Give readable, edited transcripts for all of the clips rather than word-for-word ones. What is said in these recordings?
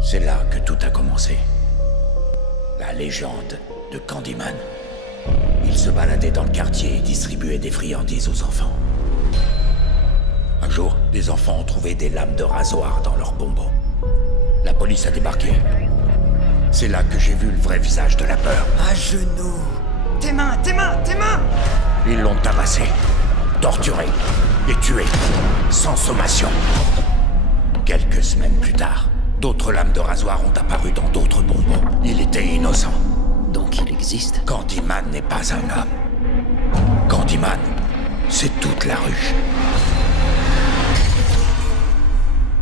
C'est là que tout a commencé. La légende de Candyman. Il se baladait dans le quartier et distribuait des friandises aux enfants. Un jour, des enfants ont trouvé des lames de rasoir dans leurs bonbons. La police a débarqué. C'est là que j'ai vu le vrai visage de la peur. À genoux. Tes mains, tes mains, tes mains! Ils l'ont tabassé, torturé et tué, sans sommation. Quelques semaines plus tard, d'autres lames de rasoir ont apparu dans d'autres bonbons. Il était innocent. Donc il existe? Candyman n'est pas un homme. Candyman, c'est toute la ruche.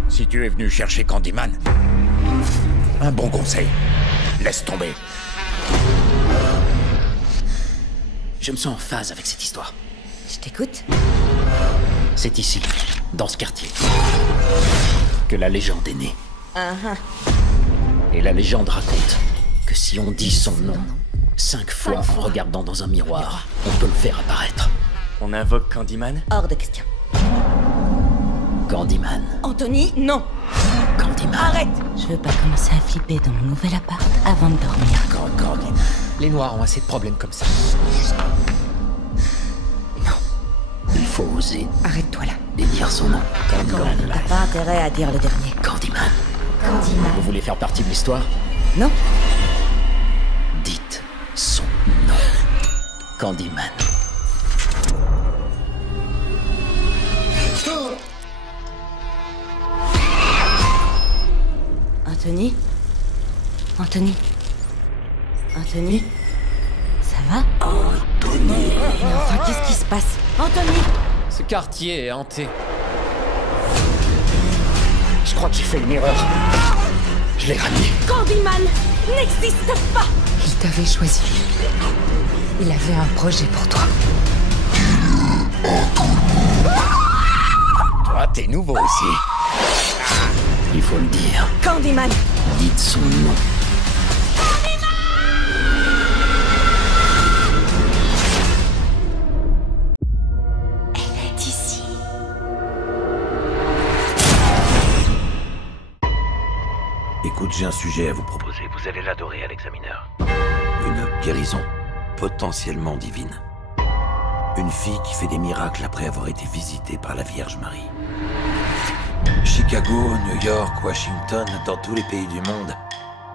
Si tu es venu chercher Candyman, un bon conseil, laisse tomber. Je me sens en phase avec cette histoire. Je t'écoute. C'est ici, dans ce quartier, que la légende est née. Et la légende raconte que si on dit son nom 5 fois en regardant dans un miroir, on peut le faire apparaître. On invoque Candyman? Hors de question. Candyman. Anthony, non! Candyman. Arrête! Je veux pas commencer à flipper dans mon nouvel appart avant de dormir. Candyman. Les Noirs ont assez de problèmes comme ça. Il faut oser Arrête-toi là. et dire son nom. Candyman. T'as pas intérêt à dire le dernier. Candyman. Candyman. Vous voulez faire partie de l'histoire? Non? Dites son nom. Candyman. Anthony? Anthony? Anthony? Ça va? Anthony! Mais enfin, qu'est-ce qui se passe? Anthony! Ce quartier est hanté. Je crois que j'ai fait une erreur. Je l'ai ramené. Candyman n'existe pas! Il t'avait choisi. Il avait un projet pour toi. Toi, t'es nouveau ici. Il faut le dire. Candyman! Dites son nom. Elle est ici. Écoute, j'ai un sujet à vous proposer. Vous allez l'adorer à l'examineur. Une guérison potentiellement divine. Une fille qui fait des miracles après avoir été visitée par la Vierge Marie. Chicago, New York, Washington, dans tous les pays du monde,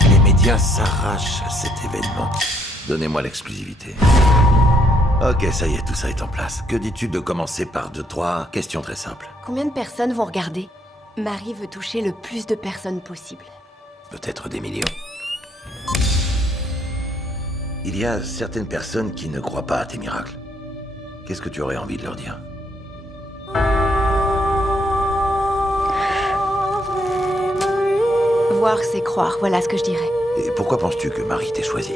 les médias s'arrachent à cet événement. Donnez-moi l'exclusivité. Ok, ça y est, tout ça est en place. Que dis-tu de commencer par 2-3 questions très simples? Combien de personnes vont regarder? Marie veut toucher le plus de personnes possible. Peut-être des millions. Il y a certaines personnes qui ne croient pas à tes miracles. Qu'est-ce que tu aurais envie de leur dire? Voir, c'est croire, voilà ce que je dirais. Et pourquoi penses-tu que Marie t'ait choisi?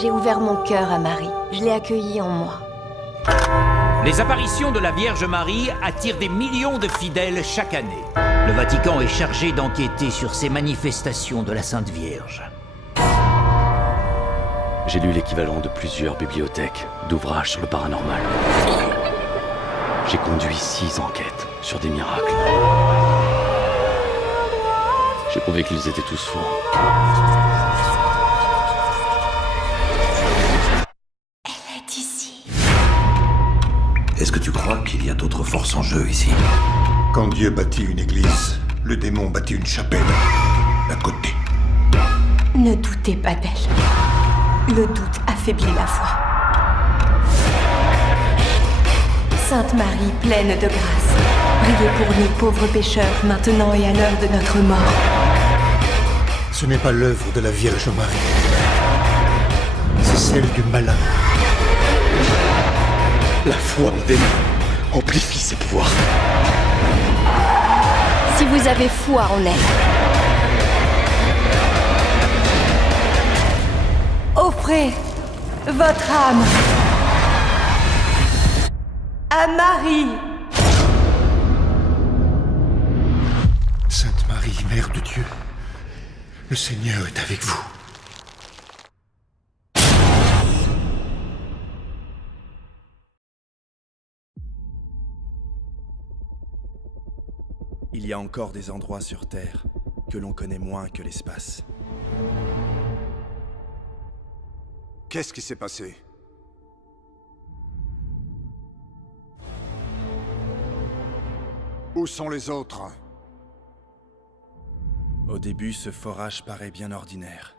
J'ai ouvert mon cœur à Marie. Je l'ai accueillie en moi. Les apparitions de la Vierge Marie attirent des millions de fidèles chaque année. Le Vatican est chargé d'enquêter sur ces manifestations de la Sainte Vierge. J'ai lu l'équivalent de plusieurs bibliothèques d'ouvrages sur le paranormal. J'ai conduit 6 enquêtes sur des miracles. J'ai prouvé qu'ils étaient tous faux. Elle est ici. Est-ce que tu crois qu'il y a d'autres forces en jeu ici? Quand Dieu bâtit une église, le démon bâtit une chapelle à côté. Ne doutez pas d'elle. Le doute affaiblit la foi. Sainte Marie, pleine de grâce, priez pour nous pauvres pécheurs, maintenant et à l'heure de notre mort. Ce n'est pas l'œuvre de la Vierge Marie. C'est celle du malin. La foi en démon amplifie ses pouvoirs. Si vous avez foi en elle, offrez votre âme à Marie. Sainte Marie, Mère de Dieu, le Seigneur est avec vous. Il y a encore des endroits sur Terre que l'on connaît moins que l'espace. Qu'est-ce qui s'est passé? Où sont les autres? Au début, ce forage paraît bien ordinaire.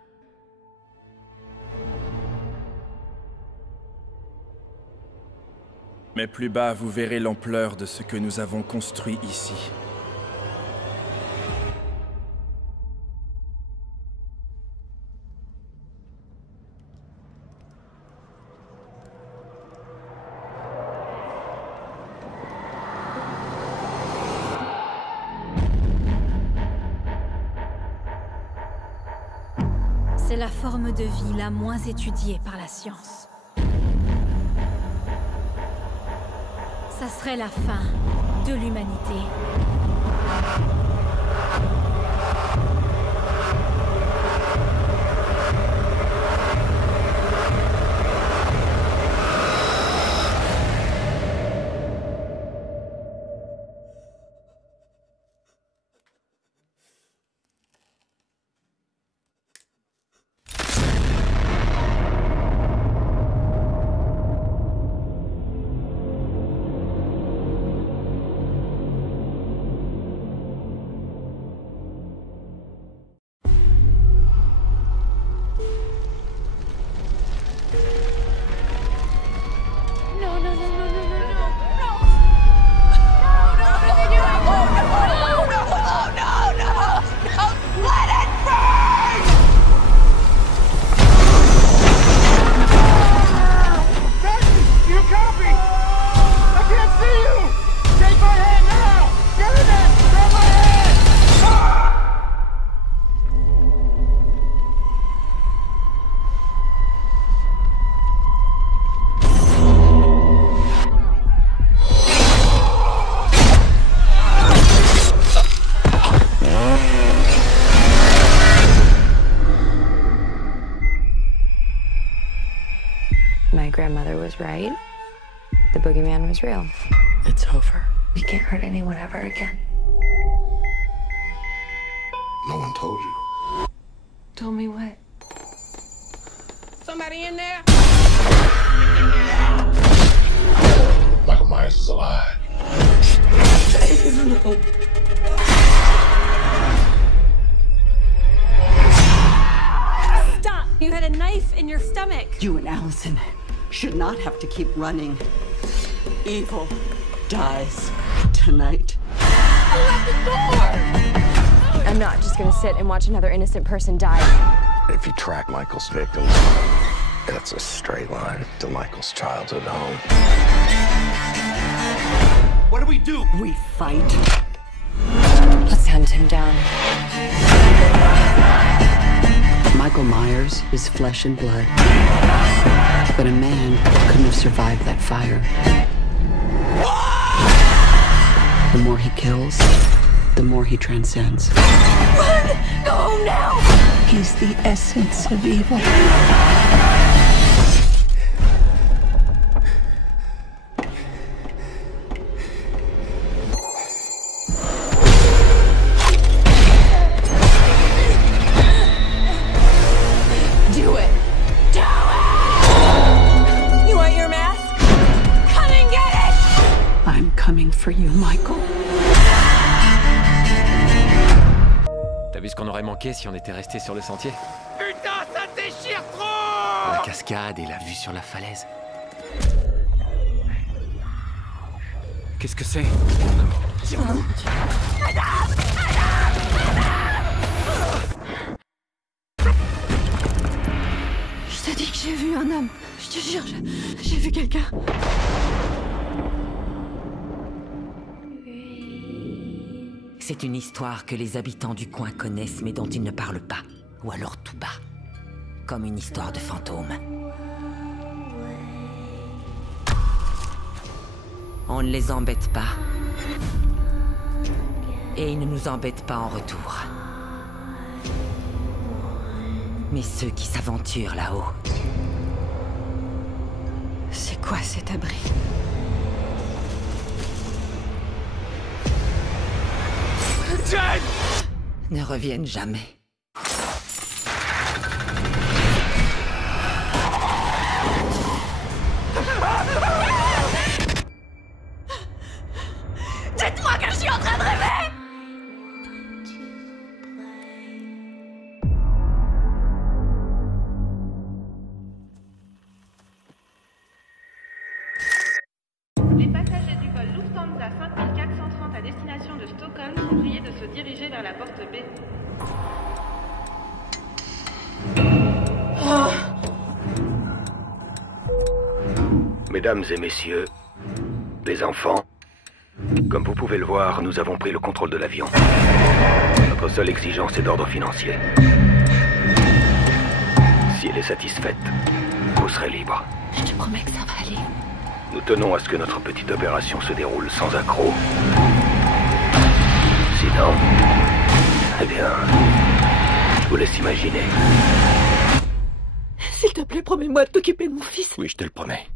Mais plus bas, vous verrez l'ampleur de ce que nous avons construit ici. C'est la forme de vie la moins étudiée par la science. Ça serait la fin de l'humanité. My grandmother was right. The boogeyman was real. It's over. You can't hurt anyone ever again. No one told you. Told me what? Somebody in there? Michael Myers is alive. Stop! You had a knife in your stomach. You and Allison should not have to keep running. Evil dies tonight. I'm not just gonna sit and watch another innocent person die. If you track Michael's victims, that's a straight line to Michael's childhood home. What do? We fight. Let's hunt him down. Michael Myers is flesh and blood. But a man couldn't have survived that fire. The more he kills, the more he transcends. Run! Go home now! He's the essence of evil. Do it! Do it! You want your mask? Come and get it! I'm coming for you, Michael. T'as vu ce qu'on aurait manqué si on était resté sur le sentier? Putain, ça déchire trop! La cascade et la vue sur la falaise. Qu'est-ce que c'est? Tire-nous! Je te dis que j'ai vu un homme. Je te jure, j'ai vu quelqu'un. C'est une histoire que les habitants du coin connaissent mais dont ils ne parlent pas. Ou alors tout bas. Comme une histoire de fantôme. On ne les embête pas. Et ils ne nous embêtent pas en retour. Mais ceux qui s'aventurent là-haut. C'est quoi cet abri? Jane! Ne reviennent jamais. Dites-moi que je suis en train de rêver! Les passagers du vol Lufthansa 5430 à destination de Stockholm sont priés de se diriger vers la porte B. Mesdames et messieurs, les enfants, comme vous pouvez le voir, nous avons pris le contrôle de l'avion. Notre seule exigence est d'ordre financier. Si elle est satisfaite, vous serez libre. Je te promets que ça va aller. Nous tenons à ce que notre petite opération se déroule sans accroc. Sinon, eh bien, je vous laisse imaginer. S'il te plaît, promets-moi de t'occuper de mon fils. Oui, je te le promets.